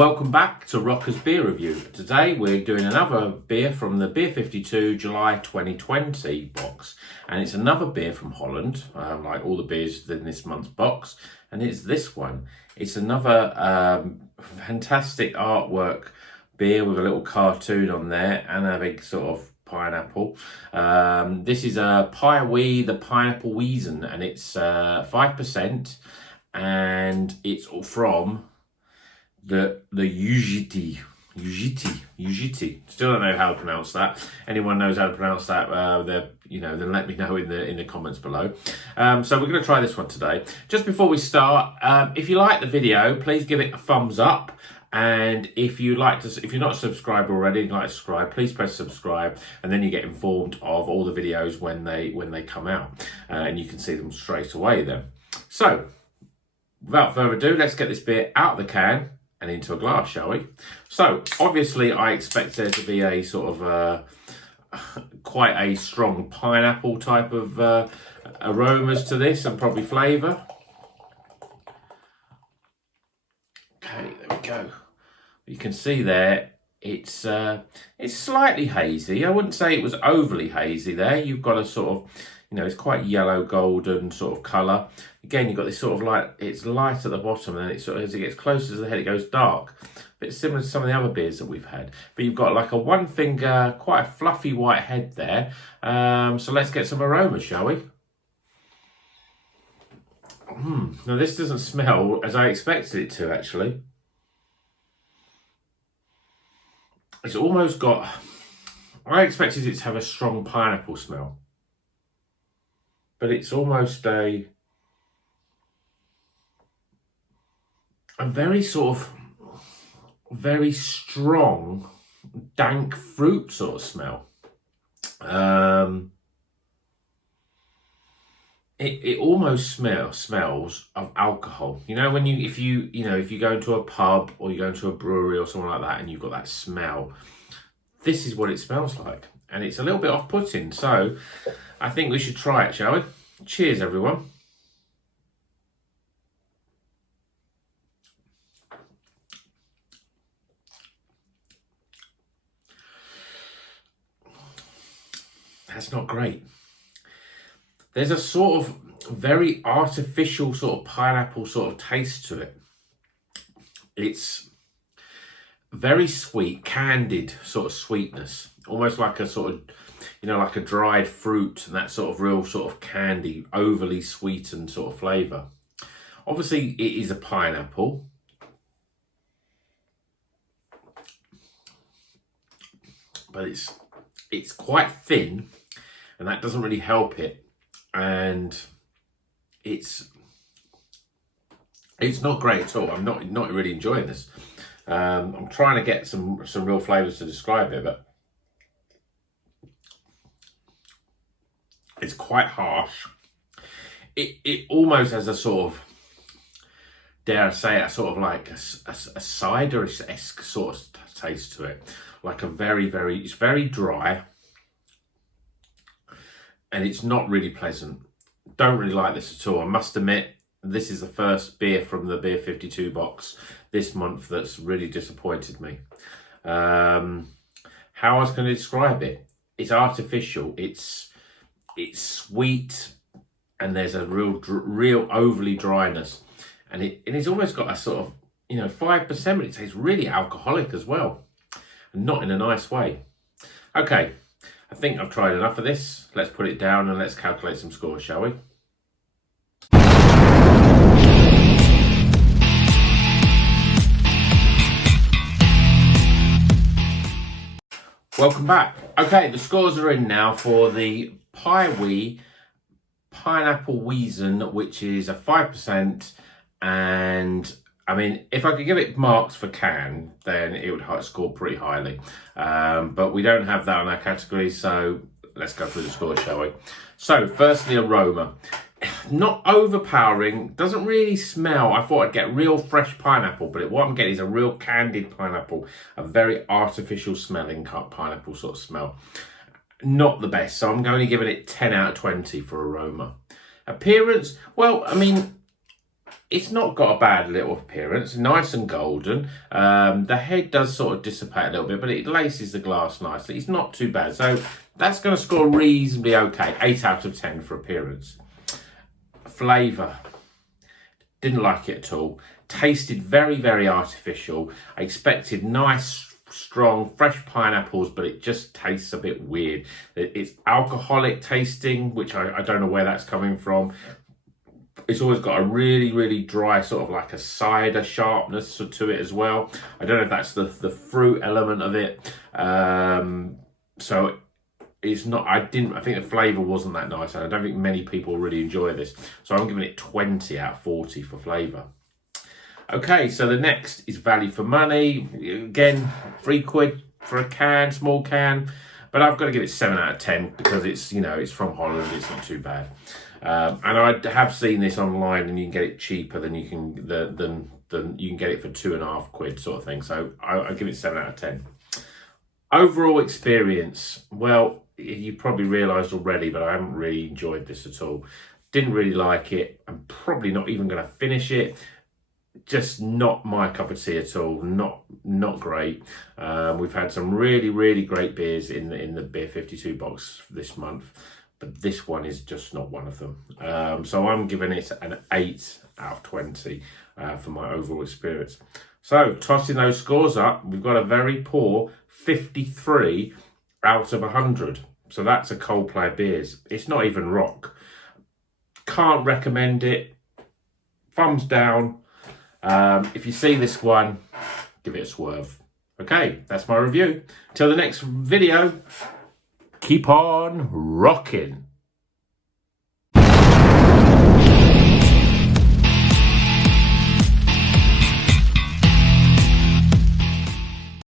Welcome back to Rocker's Beer Review. Today we're doing another beer from the Beer52 July 2020 box, and it's another beer from Holland, like all the beers in this month's box, and it's this one. It's another fantastic artwork beer with a little cartoon on there and a big sort of pineapple. This is a Piewee Pineapple Weizen, and it's 5%, and it's from the Uiltje. Still don't know how to pronounce that. Anyone knows how to pronounce that, then let me know in the comments below. So we're going to try this one today. Just before we start, if you like the video, please give it a thumbs up. And if you're not subscribed already and like to subscribe, please press subscribe, and then you get informed of all the videos when they come out, and you can see them straight away then. So without further ado, let's get this beer out of the can and into a glass, shall we? So obviously I expect there to be a sort of quite a strong pineapple type of aromas to this, and probably flavour. Okay, there we go. You can see there it's slightly hazy. I wouldn't say it was overly hazy there. You've got a sort of, it's quite yellow golden sort of colour. Again, you've got this sort of light, it's light at the bottom, and then it sort of, as it gets closer to the head, it goes dark. A bit similar to some of the other beers that we've had. But you've got like a one finger, quite a fluffy white head there. So let's get some aromas, shall we? Now this doesn't smell as I expected it to, actually. It's almost got, I expected it to have a strong pineapple smell, but it's almost a very sort of, very strong, dank fruit sort of smell. It almost smells of alcohol. When if you go into a pub or you go into a brewery or something like that, and you've got that smell, this is what it smells like, and it's a little bit off-putting. So I think we should try it, shall we? Cheers, everyone. That's not great. There's a sort of very artificial sort of pineapple sort of taste to it. It's very sweet, candied sort of sweetness, almost like a sort of, like a dried fruit, and that sort of real sort of candy, overly sweetened sort of flavour. Obviously, it is a pineapple. But it's quite thin, and that doesn't really help it. And it's not great at all. I'm not really enjoying this. I'm trying to get some real flavours to describe it, but it's quite harsh. It almost has a sort of, dare I say, a sort of like a cider-esque sort of taste to it. Like it's very dry, and it's not really pleasant. Don't really like this at all. I must admit, this is the first beer from the Beer52 box this month that's really disappointed me. How I was going to describe it, it's artificial, it's sweet, and there's a real overly dryness, and it's almost got a sort of 5%, but it tastes really alcoholic as well, and not in a nice way. Okay, I think I've tried enough of this. Let's put it down and let's calculate some scores, shall we? Welcome back. Okay, the scores are in now for the Piewee Pineapple Weizen, which is a 5%, and I mean, if I could give it marks for can, then it would score pretty highly. But we don't have that on our category, so let's go through the scores, shall we? So, firstly, aroma. Not overpowering, doesn't really smell. I thought I'd get real fresh pineapple, but what I'm getting is a real candied pineapple, a very artificial smelling pineapple sort of smell. Not the best, so I'm going to give it 10 out of 20 for aroma. Appearance, well, I mean, It's not got a bad little appearance, nice and golden. The head does sort of dissipate a little bit, but it laces the glass nicely. It's not too bad. So that's going to score reasonably okay. 8 out of 10 for appearance. Flavour. Didn't like it at all. Tasted very, very artificial. I expected nice, strong, fresh pineapples, but it just tastes a bit weird. It's alcoholic tasting, which I don't know where that's coming from. It's always got a really, really dry, sort of like a cider sharpness to it as well. I don't know if that's the fruit element of it. So it's not, I think the flavour wasn't that nice, and I don't think many people really enjoy this. So I'm giving it 20 out of 40 for flavour. Okay, so the next is value for money. Again, £3 for a can, small can. But I've got to give it 7 out of 10 because it's, you know, it's from Holland. It's not too bad. And I have seen this online, and you can get it cheaper than you can you can get it for £2.50 sort of thing. So I give it 7 out of 10. Overall experience. Well, you probably realised already, but I haven't really enjoyed this at all. Didn't really like it. I'm probably not even going to finish it. Just not my cup of tea at all. Not great. We've had some really, really great beers in the Beer52 box this month, but this one is just not one of them. So I'm giving it an 8 out of 20 for my overall experience. So tossing those scores up, we've got a very poor 53 out of 100. So that's a Coldplay beers. It's not even rock. Can't recommend it. Thumbs down. If you see this one, give it a swerve. Okay, that's my review. Till the next video, keep on rocking.